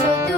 ছোট